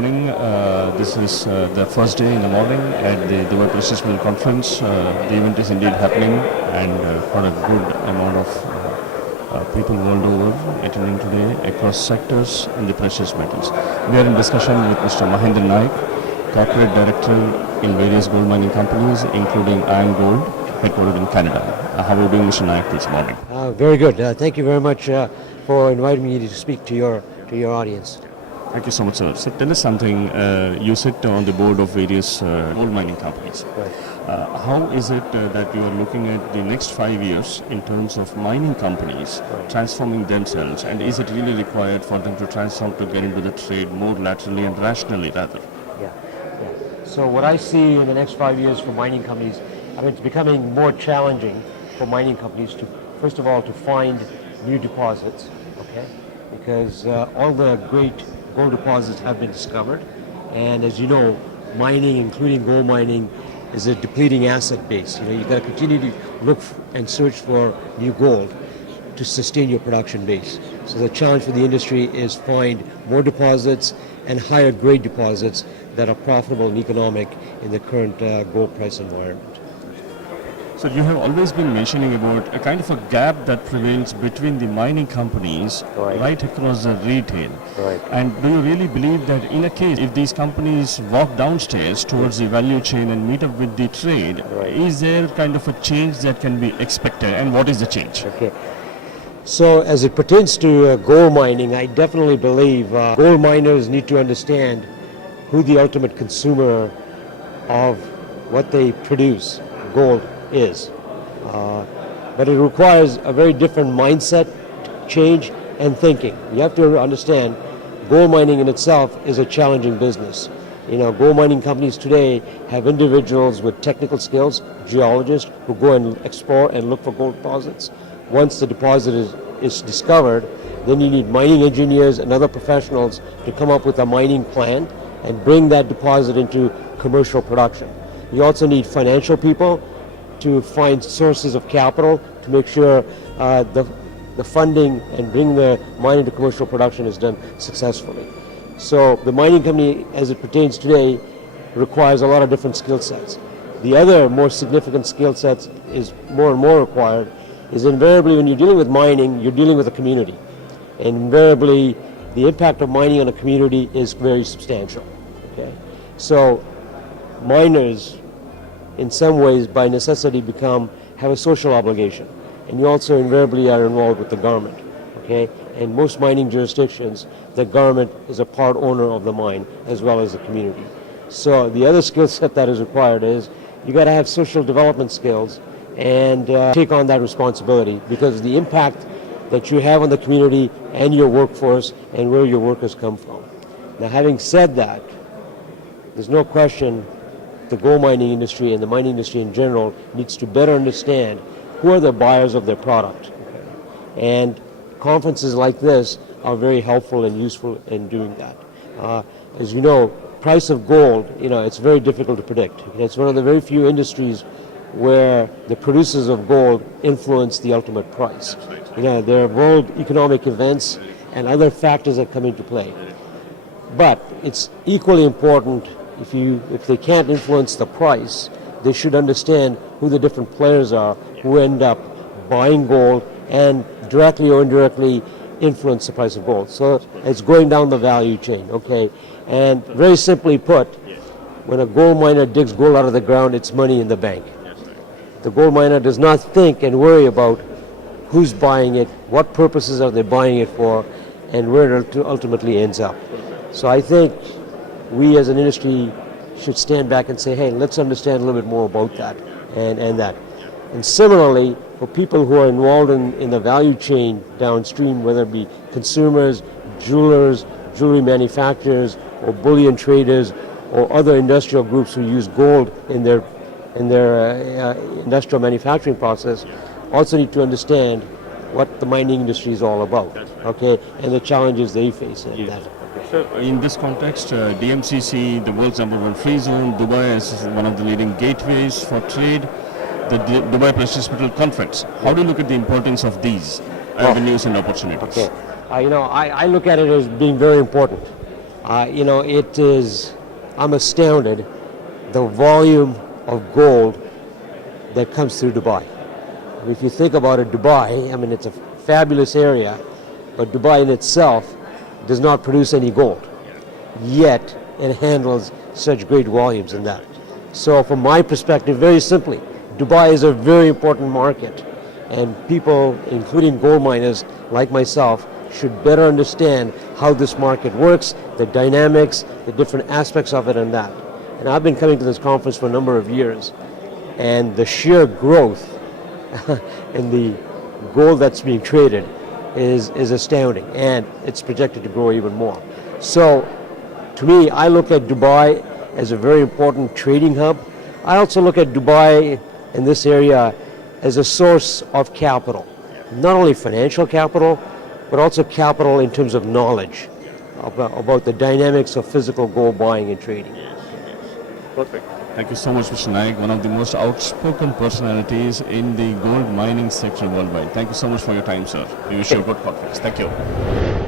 morning. This is the first day in the morning at the Dubai Precious Metal Conference. The event is indeed happening, and for a good amount of people world over attending today across sectors in the precious metals. We are in discussion with Mr. Mahendra Naik, Corporate Director in various gold mining companies, including IAMGOLD, headquartered in Canada. How are you doing, Mr. Naik, this morning? Very good. Thank you very much for inviting me to speak to your audience. Thank you so much, sir. So tell us something. You sit on the board of various gold mining companies. Right. How is it that you are looking at the next 5 years in terms of mining companies transforming themselves, and is it really required for them to transform to get into the trade more laterally and rationally rather? Yeah. So what I see in the next 5 years for mining companies, it's becoming more challenging for mining companies to, first of all, to find new deposits, okay? Because all the great gold deposits have been discovered, and as you know, mining, including gold mining, is a depleting asset base. You've got to continue to look and search for new gold to sustain your production base. So the challenge for the industry is find more deposits and higher grade deposits that are profitable and economic in the current gold price environment. So you have always been mentioning about a kind of a gap that prevails between the mining companies right across the retail. Right. And do you really believe that in a case, if these companies walk downstairs towards the value chain and meet up with the trade, is there kind of a change that can be expected, and what is the change? Okay. So as it pertains to gold mining, I definitely believe gold miners need to understand who the ultimate consumer of what they produce, gold, is. But it requires a very different mindset change and thinking. You have to understand gold mining in itself is a challenging business. Gold mining companies today have individuals with technical skills, geologists, who go and explore and look for gold deposits. Once the deposit is discovered, then you need mining engineers and other professionals to come up with a mining plan and bring that deposit into commercial production. You also need financial people to find sources of capital to make sure the funding and bring the mine into commercial production is done successfully. So the mining company, as it pertains today, requires a lot of different skill sets. The other more significant skill sets is more and more required is invariably when you're dealing with mining, you're dealing with a community. And invariably, the impact of mining on a community is very substantial. Okay? So miners, in some ways, by necessity, have a social obligation, and you also invariably are involved with the government. Okay, in most mining jurisdictions, the government is a part owner of the mine as well as the community. So the other skill set that is required is you got to have social development skills and take on that responsibility, because the impact that you have on the community and your workforce and where your workers come from. Now, having said that, there's no question the gold mining industry and the mining industry in general needs to better understand who are the buyers of their product. And conferences like this are very helpful and useful in doing that. As you know, price of gold, it's very difficult to predict. It's one of the very few industries where the producers of gold influence the ultimate price. There are world economic events and other factors that come into play. But it's equally important, if they can't influence the price, they should understand who the different players are who end up buying gold and directly or indirectly influence the price of gold. So it's going down the value chain, okay? And very simply put, when a gold miner digs gold out of the ground, it's money in the bank. The gold miner does not think and worry about who's buying it, what purposes are they buying it for, and where it ultimately ends up. So I think we as an industry should stand back and say, hey, let's understand a little bit more about that and that. And similarly, for people who are involved in the value chain downstream, whether it be consumers, jewelers, jewelry manufacturers, or bullion traders, or other industrial groups who use gold in their industrial manufacturing process, also need to understand what the mining industry is all about, okay, and the challenges they face in that. So in this context, DMCC, the world's #1 free zone, Dubai is one of the leading gateways for trade, the Dubai Precious Metal Conference. How do you look at the importance of these avenues and opportunities? Okay, I look at it as being very important. It is, I'm astounded the volume of gold that comes through Dubai. If you think about it, Dubai, I mean, it's a fabulous area, but Dubai in itself does not produce any gold. Yet it handles such great volumes in that. So from my perspective, very simply, Dubai is a very important market, and people, including gold miners like myself, should better understand how this market works, the dynamics, the different aspects of it and that. And I've been coming to this conference for a number of years, and the sheer growth in the gold that's being traded is astounding, and it's projected to grow even more. So to me, I look at Dubai as a very important trading hub. I also look at Dubai in this area as a source of capital, not only financial capital, but also capital in terms of knowledge about the dynamics of physical gold buying and trading. Perfect. Thank you so much, Mr. Naik, one of the most outspoken personalities in the gold mining sector worldwide. Thank you so much for your time, sir. We wish you a good conference. Thank you.